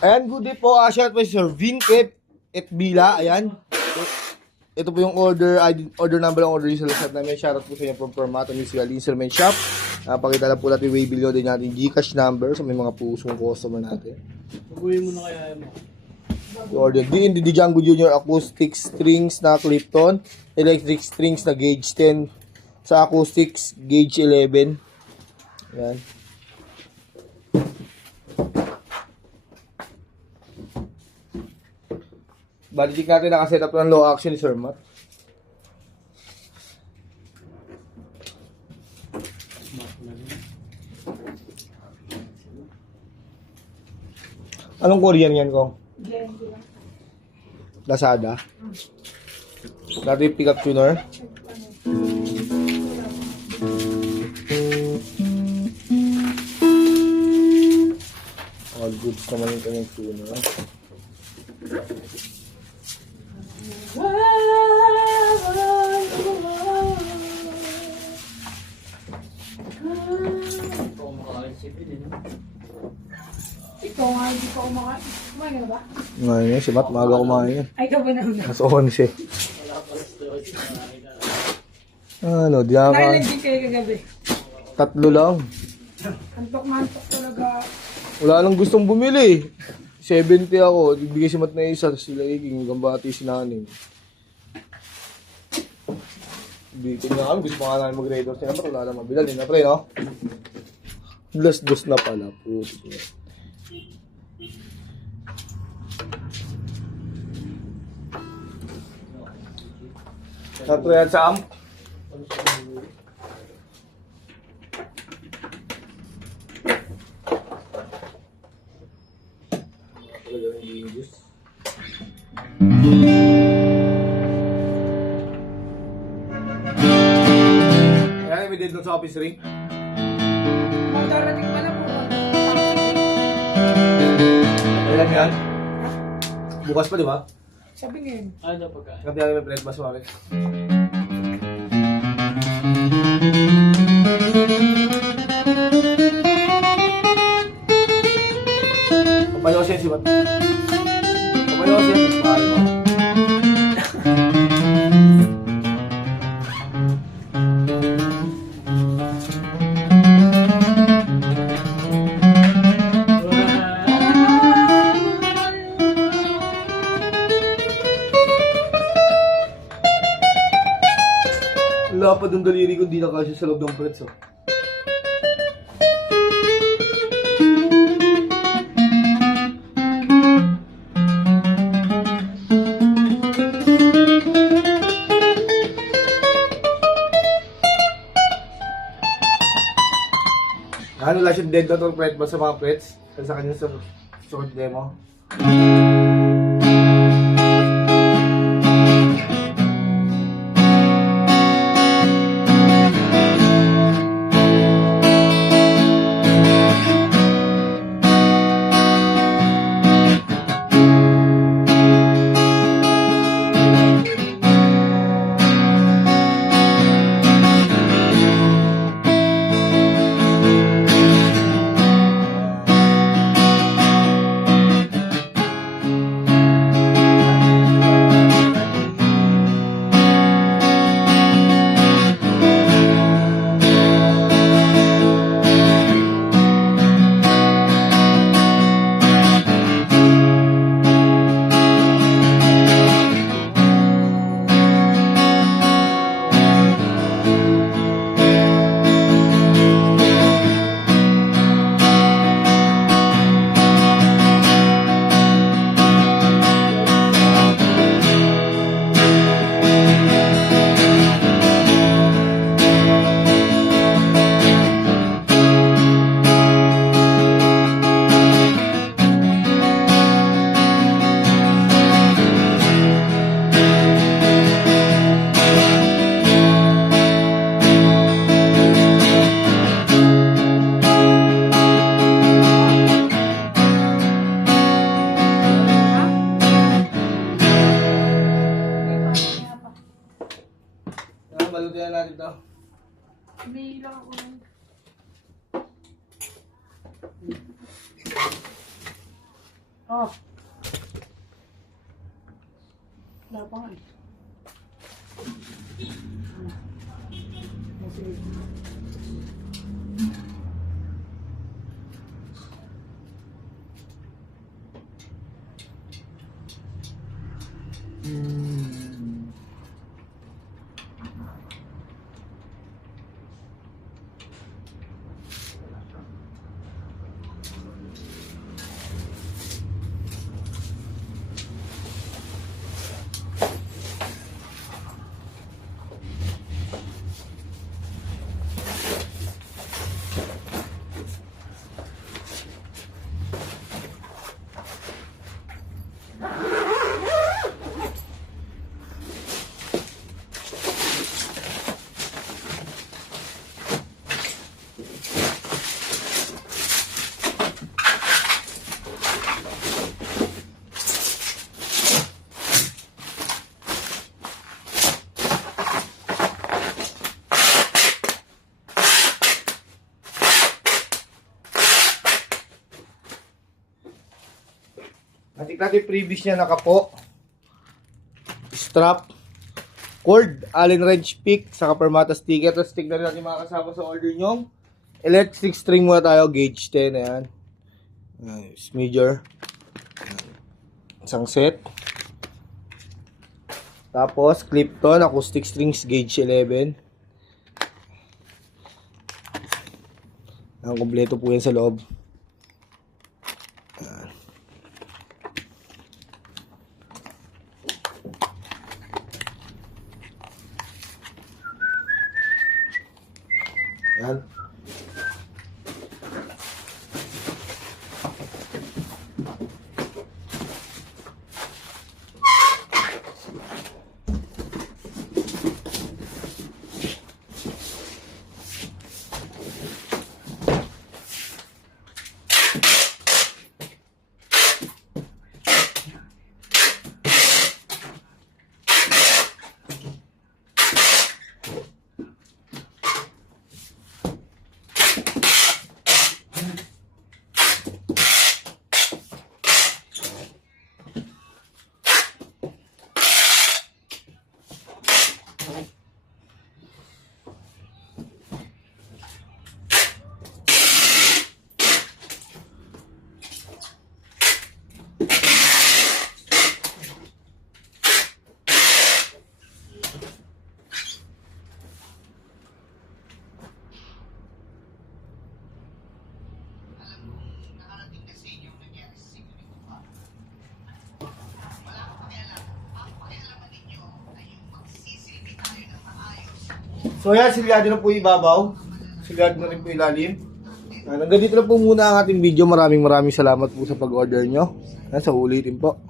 Ayan, good day po. Shout out po Sir Vincent at Bila. Ayan. Ito po yung order number ng order sa shop namin. Shout out po sa inyo from Permato Musical Instrument Shop. Pakita lang po natin way below din natin Gcash number sa may mga pusong customer natin. Pag-uwi mo na kaya mo. Order D&D Django Junior acoustic strings na Clifton, electric strings na gauge 10 sa acoustics gauge 11. Ayan. Balitik natin nakasetup ng low action Sir Matt. Anong Korean yan ko? Lazada. Dati pick up tuner. All goods naman yung kanyang tuner. Ikaw nga, hindi pa kumakain. Kumain ka na ba? Ngayon si Matt, maaga kumain yan. Ay, ka ba na una? Mas 11. Ano, di ako. Nailan din kayo kagabi. 3 lang. Antok-mantok talaga. Wala nang gustong bumili. 70 ako. Ibigay si Matt na isa. Sila iging gambati si nanin. Bitin na kami. Gusto pa nga namin mag-radar sila. Ba't wala naman bilal? Hindi na pre, no? Last dos na pala. Puto. Tatlo yan sa amp. Ayan, may dead sa office ring. Magdarating pa na po. Ayan yan. Bukas pa, di ba? Sabi ngayon. Ano pagkain? Kapag yan may bread mas mawari. Kapayos yan si Matt. Kapayos yan. Mahal mo. Wala pa dong daliri ko, di na kasi sa loob ng pretso. Ano lang siya dead na itong pret ba sa mga prets? Kasi sa kanya sa short demo. Balutihan natin ito. May lang ako ng... Oh. Wala pa nga eh. Sige. Natik natin previous niya nakapo. Strap. Cord. Allen wrench pick. Saka permata sticker. Tapos tignan natin mga kasama sa order nyo. Electric string muna tayo. Gauge 10. Ayan. Major. Isang set. Tapos Clipton. Acoustic strings. Gauge 11. Ang kompleto po yan sa loob. Ayan. So yan, silyado na po yung ibabaw. Silyado na rin po yung ilalim. Hanggang dito na po muna ang ating video. Maraming salamat po sa pag-order nyo. Sa ulitin po.